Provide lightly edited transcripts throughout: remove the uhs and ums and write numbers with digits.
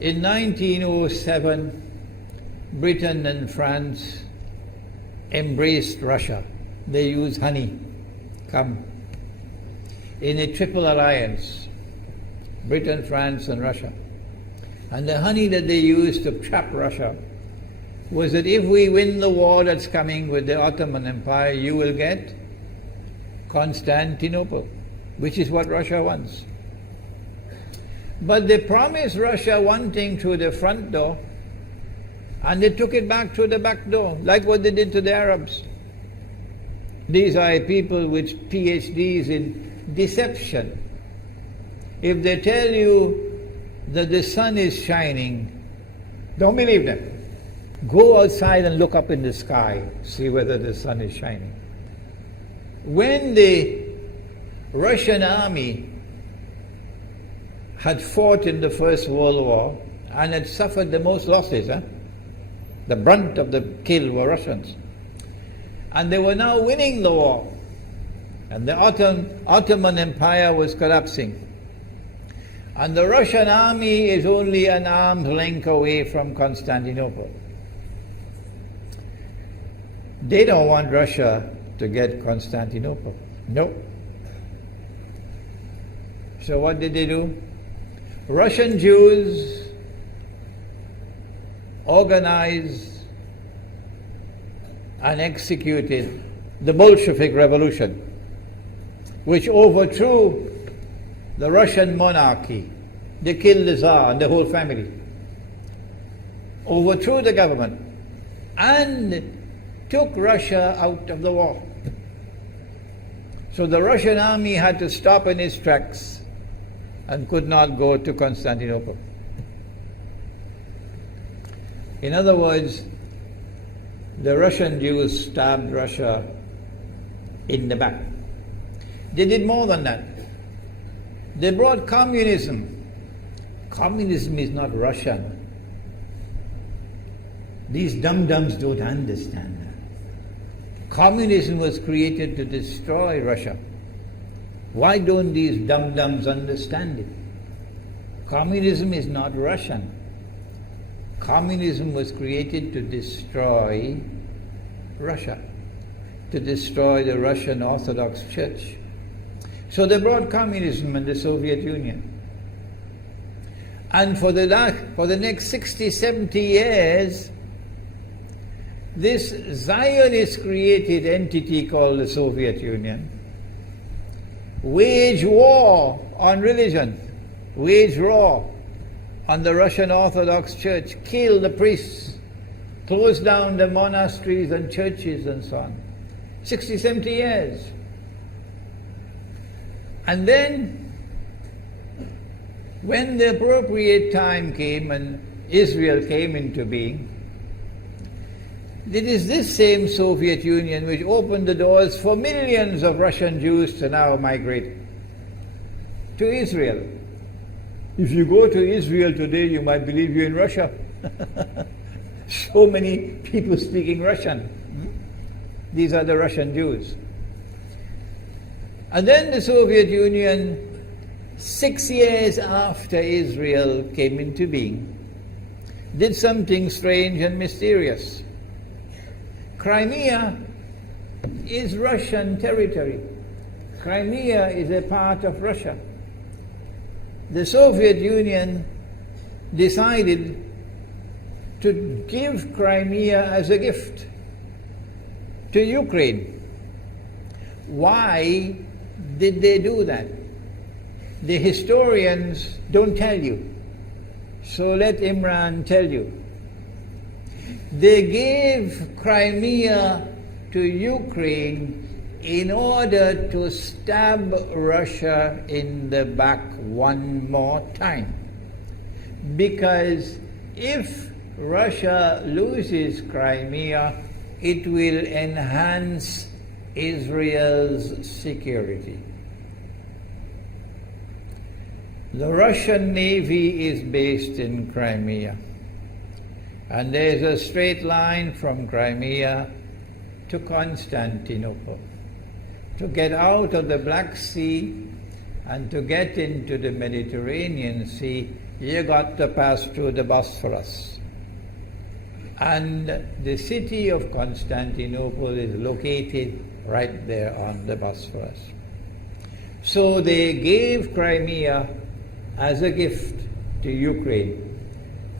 In 1907, Britain and France embraced Russia. They used honey, in a triple alliance, Britain, France and Russia. And the honey that they used to trap Russia was that if we win the war that's coming with the Ottoman Empire, you will get Constantinople, which is what Russia wants. But they promised Russia one thing through the front door, and they took it back through the back door, like what they did to the Arabs. These are people with PhDs in deception. If they tell you that the sun is shining, don't believe them. Go outside and look up in the sky, see whether the sun is shining. When the Russian army had fought in the First World War and had suffered the most losses, the brunt of the kill were Russians. And they were now winning the war. And the Ottoman Empire was collapsing. And the Russian army is only an arm's length away from Constantinople. They don't want Russia to get Constantinople. No. So what did they do? Russian Jews organized and executed the Bolshevik Revolution, which overthrew the Russian monarchy. They killed the Tsar and the whole family, overthrew the government, and took Russia out of the war. So the Russian army had to stop in its tracks and could not go to Constantinople. In other words, the Russian Jews stabbed Russia in the back. They did more than that. They brought communism. Communism is not Russian. These dum-dums don't understand that. Communism was created to destroy Russia. Why don't these dum-dums understand it? Communism is not Russian. Communism was created to destroy Russia, to destroy the Russian Orthodox Church. So they brought communism in the Soviet Union. And for the next 60, 70 years, this Zionist-created entity called the Soviet Union waged war on religion, waged war on the Russian Orthodox Church, killed the priests, closed down the monasteries and churches and so on. 60, 70 years. And then, when the appropriate time came and Israel came into being, it is this same Soviet Union which opened the doors for millions of Russian Jews to now migrate to Israel. If you go to Israel today, you might believe you're in Russia. So many people speaking Russian. These are the Russian Jews. And then the Soviet Union, 6 years after Israel came into being, did something strange and mysterious. Crimea is Russian territory. Crimea is a part of Russia. The Soviet Union decided to give Crimea as a gift to Ukraine. Why did they do that? The historians don't tell you. So let Imran tell you. They gave Crimea to Ukraine in order to stab Russia in the back one more time. Because if Russia loses Crimea, it will enhance Israel's security. The Russian Navy is based in Crimea. And there's a straight line from Crimea to Constantinople. To get out of the Black Sea and to get into the Mediterranean Sea, you got to pass through the Bosphorus. And the city of Constantinople is located right there on the Bosphorus. So they gave Crimea as a gift to Ukraine.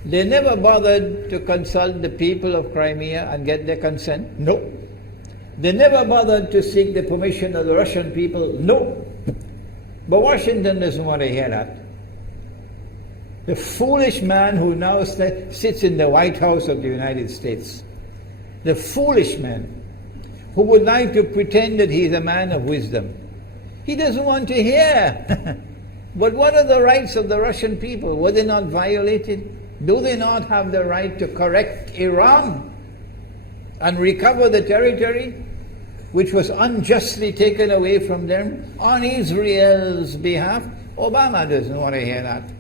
They never bothered to consult the people of Crimea and get their consent. No. They never bothered to seek the permission of the Russian people. No. But Washington doesn't want to hear that. The foolish man who now sits in the White House of the United States, the foolish man who would like to pretend that he's a man of wisdom, he doesn't want to hear. But what are the rights of the Russian people? Were they not violated? Do they not have the right to correct Iran and recover the territory which was unjustly taken away from them on Israel's behalf? Obama doesn't want to hear that.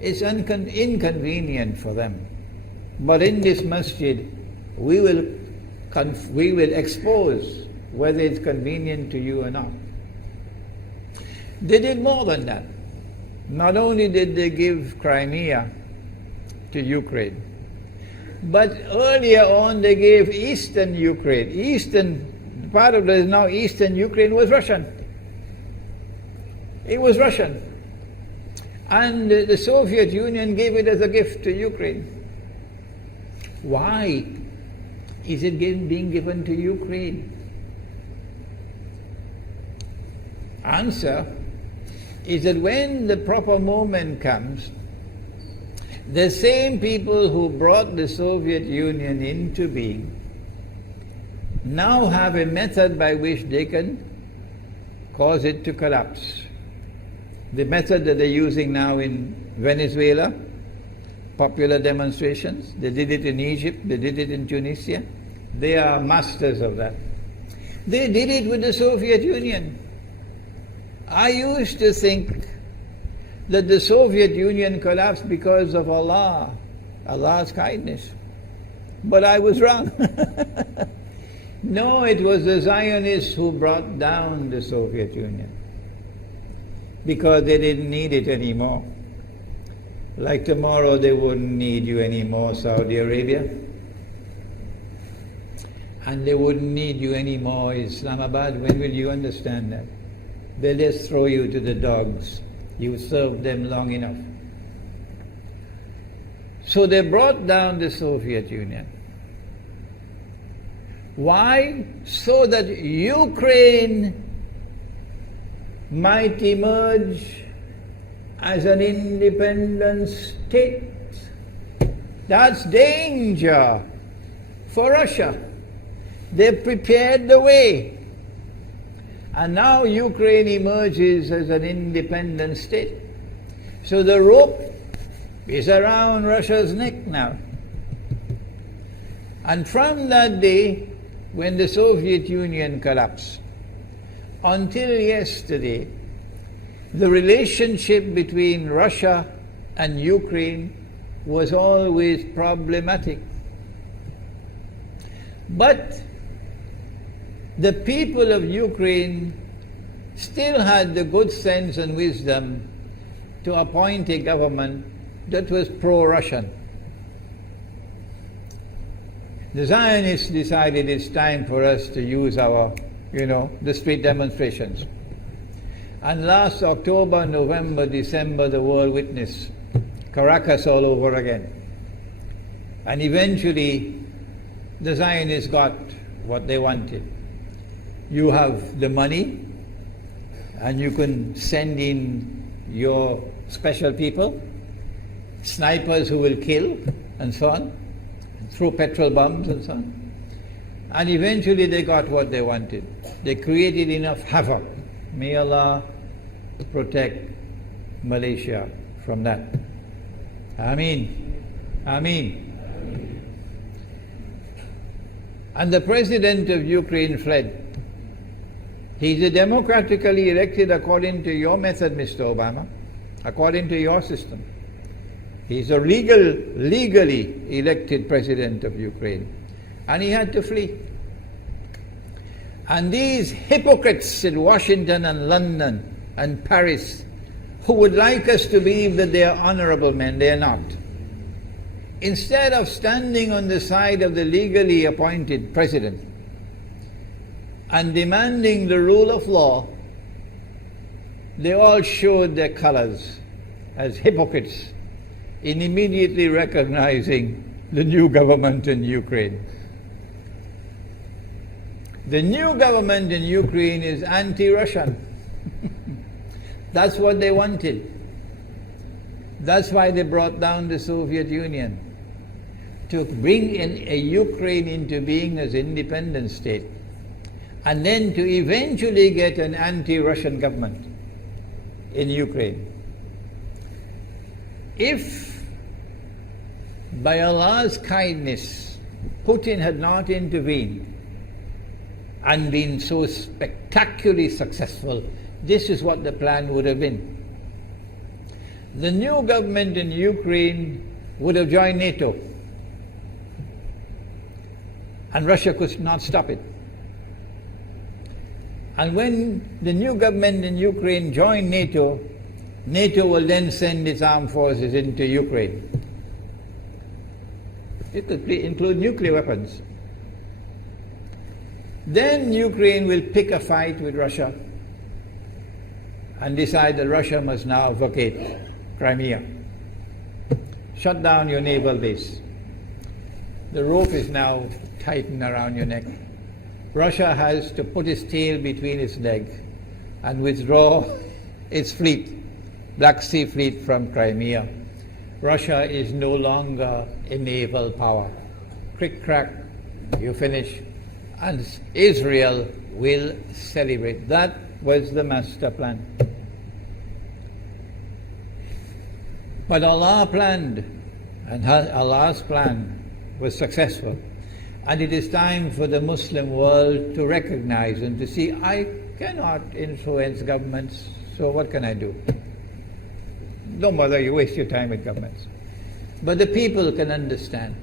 It's inconvenient for them. But in this masjid, we will expose whether it's convenient to you or not. They did more than that. Not only did they give Crimea to Ukraine, but earlier on they gave eastern Ukraine. Eastern, part of it is now eastern Ukraine was Russian. It was Russian. And the Soviet Union gave it as a gift to Ukraine. Why is it being given to Ukraine? Answer is that when the proper moment comes, the same people who brought the Soviet Union into being now have a method by which they can cause it to collapse. The method that they're using now in Venezuela, popular demonstrations, they did it in Egypt, they did it in Tunisia. They are masters of that. They did it with the Soviet Union. I used to think that the Soviet Union collapsed because of Allah's kindness. But I was wrong. No, it was the Zionists who brought down the Soviet Union because they didn't need it anymore. Like tomorrow they wouldn't need you anymore, Saudi Arabia. And they wouldn't need you anymore, Islamabad. When will you understand that? They'll just throw you to the dogs. You served them long enough. So they brought down the Soviet Union. Why? So that Ukraine might emerge as an independent state. That's danger for Russia. They prepared the way. And now Ukraine emerges as an independent state. So the rope is around Russia's neck now. And from that day, when the Soviet Union collapsed, until yesterday, the relationship between Russia and Ukraine was always problematic. But the people of Ukraine still had the good sense and wisdom to appoint a government that was pro-Russian. The Zionists decided it's time for us to use our, the street demonstrations. And last October, November, December, the world witnessed Caracas all over again. And eventually, the Zionists got what they wanted. You have the money, and you can send in your special people, snipers who will kill, and so on, throw petrol bombs and so on. And eventually they got what they wanted. They created enough havoc. May Allah protect Malaysia from that. Ameen. Ameen. And the president of Ukraine fled. He's a democratically elected according to your method, Mr. Obama, according to your system. He's a legally elected president of Ukraine. And he had to flee. And these hypocrites in Washington and London and Paris who would like us to believe that they are honorable men. They are not. Instead of standing on the side of the legally appointed president and demanding the rule of law, they all showed their colors as hypocrites in immediately recognizing the new government in Ukraine. The new government in Ukraine is anti-Russian. That's what they wanted. That's why they brought down the Soviet Union, to bring in a Ukraine into being as independent state, and then to eventually get an anti-Russian government in Ukraine. If by Allah's kindness Putin had not intervened and been so spectacularly successful, this is what the plan would have been. The new government in Ukraine would have joined NATO, and Russia could not stop it. And when the new government in Ukraine joined NATO, NATO will then send its armed forces into Ukraine. It could include nuclear weapons. Then Ukraine will pick a fight with Russia and decide that Russia must now vacate Crimea. Shut down your naval base. The rope is now tightened around your neck. Russia has to put its tail between its legs and withdraw its fleet, Black Sea Fleet, from Crimea. Russia is no longer a naval power. Crick crack, you finish. And Israel will celebrate. That was the master plan. But Allah planned, and Allah's plan was successful. And it is time for the Muslim world to recognize and to see, I cannot influence governments, so what can I do? Don't bother, you waste your time with governments. But the people can understand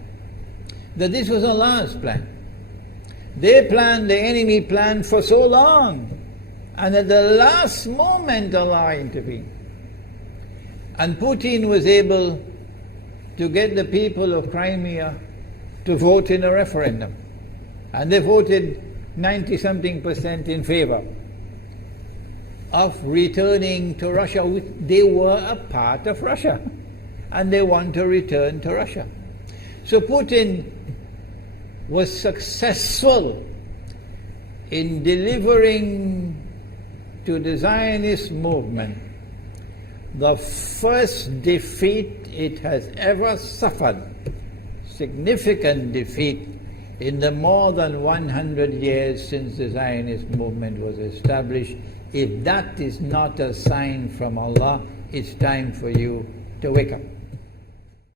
that this was Allah's plan. They planned, the enemy planned for so long, and at the last moment Allah intervened. And Putin was able to get the people of Crimea to vote in a referendum. And they voted 90-something% in favor of returning to Russia. They were a part of Russia, and they want to return to Russia. So Putin was successful in delivering to the Zionist movement the first defeat it has ever suffered, significant defeat, in the more than 100 years since the Zionist movement was established. If that is not a sign from Allah, it's time for you to wake up.